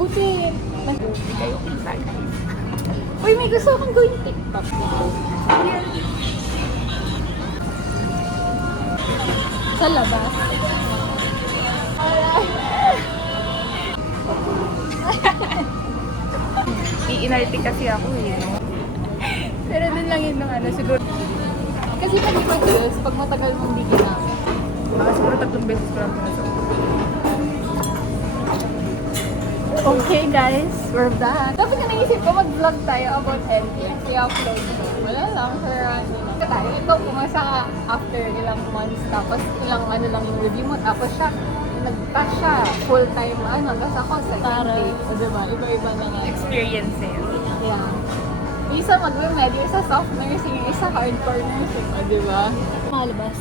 Buti, nag-uwi kayo kita guys. Uy, may gusto akong gawin TikTok. Ayan. Sa labas. Iinarte kasi ako eh, no? Pero dun lang yun ng ano, siguro. Kasi pag mag-dress, pag matagal mong di ginamit. Siguro 3 beses ko lang pinasok. Okay guys, we're back. Dapat ka naisip ko mag-vlog tayo about NPX. I-upload ko. Wala lang, sir. Tayo, ikaw pumasa ka after ilang months, tapos ilang ano lang yung review mo, tapos siya, nag-pass siya, full-time ano, tapos ako sa intake. O diba, iba-iba na nga. Experiences. Yeah. Yung isa mag-med, yung isa soft nursing, yung isa hardcore nursing, o diba? Malabas.